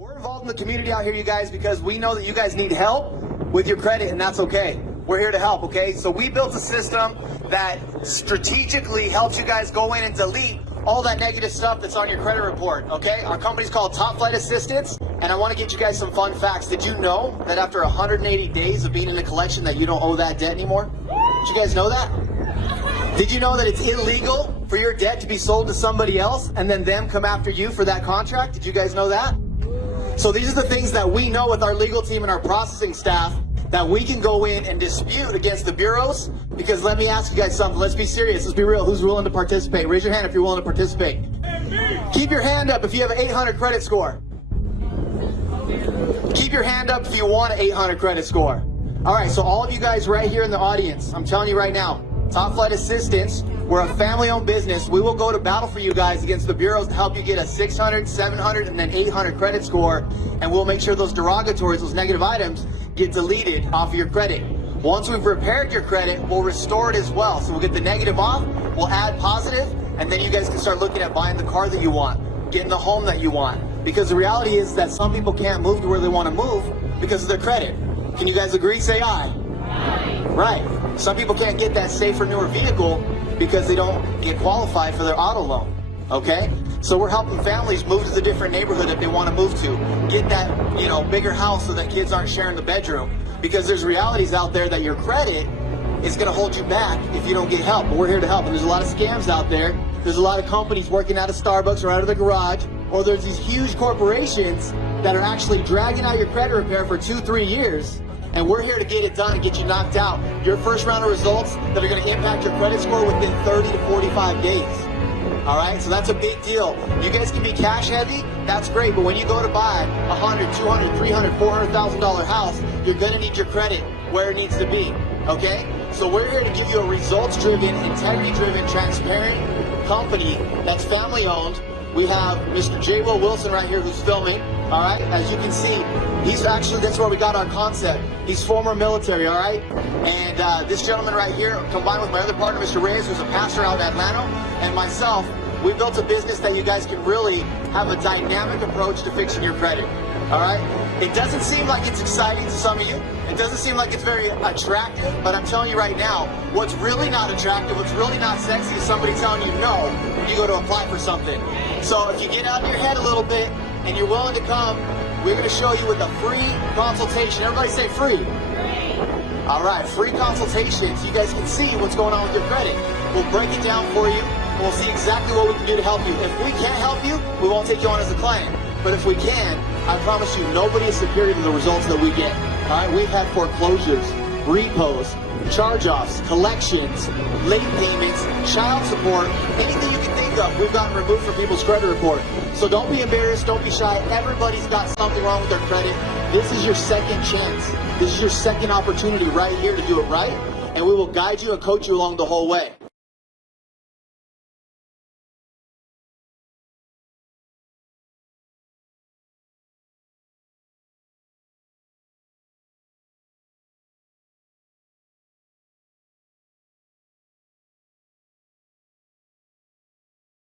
We're involved in the community out here, you guys, because we know that you guys need help with your credit, and that's okay. We're here to help, okay? So we built a system that strategically helps you guys go in and delete all that negative stuff that's on your credit report, okay? Our company's called Top Flight Assistance, and I want to get you guys some fun facts. Did you know that after 180 days of being in a collection that you don't owe that debt anymore? Did you guys know that? Did you know that it's illegal for your debt to be sold to somebody else and then them come after you for that contract? Did you guys know that? So these are the things that we know with our legal team and our processing staff that we can go in and dispute against the bureaus. Because let me ask you guys something. Let's be serious. Let's be real. Who's willing to participate? Raise your hand if you're willing to participate. Keep your hand up if you have an 800 credit score. Keep your hand up if you want an 800 credit score. All right, so all of you guys right here in the audience, I'm telling you right now, Top Flight Assistance, we're a family-owned business. We will go to battle for you guys against the bureaus to help you get a 600, 700, and then 800 credit score, and we'll make sure those derogatories, those negative items, get deleted off of your credit. Once we've repaired your credit, we'll restore it as well. So we'll get the negative off, we'll add positive, and then you guys can start looking at buying the car that you want, getting the home that you want. Because the reality is that some people can't move to where they want to move because of their credit. Can you guys agree? Say aye. Aye. Right. Some people can't get that safer, newer vehicle because they don't get qualified for their auto loan. Okay? So we're helping families move to the different neighborhood that they want to move to. Get that, bigger house so that kids aren't sharing the bedroom. Because there's realities out there that your credit is going to hold you back if you don't get help. But we're here to help. And there's a lot of scams out there. There's a lot of companies working out of Starbucks or out of the garage. Or there's these huge corporations that are actually dragging out your credit repair for 2-3 years. And we're here to get it done and get you knocked out. Your first round of results that are going to impact your credit score within 30 to 45 days. All right, so that's a big deal. You guys can be cash heavy, that's great, but when you go to buy a $100, $200, $300, $400,000 house, you're going to need your credit where it needs to be, okay? So we're here to give you a results-driven, integrity-driven, transparent company that's family-owned. We have Mr. J. Will Wilson right here who's filming, all right? As you can see, that's where we got our concept. He's former military, all right? And this gentleman right here, combined with my other partner, Mr. Reyes, who's a pastor out in Atlanta, and myself, we built a business that you guys can really have a dynamic approach to fixing your credit, all right? It doesn't seem like it's exciting to some of you. It doesn't seem like it's very attractive, but I'm telling you right now, what's really not attractive, what's really not sexy is somebody telling you no when you go to apply for something. So if you get out of your head a little bit and you're willing to come, we're going to show you with a free consultation. Everybody say free. All right, free consultations. You guys can see what's going on with your credit. We'll break it down for you, and we'll see exactly what we can do to help you. If we can't help you, we won't take you on as a client. But if we can, I promise you, nobody is superior to the results that we get. All right, we've had foreclosures, repos, charge-offs, collections, late payments, child support, anything you can think of, we've gotten removed from people's credit report. So don't be embarrassed, don't be shy. Everybody's got something wrong with their credit. This is your second chance. This is your second opportunity right here to do it right, and we will guide you and coach you along the whole way.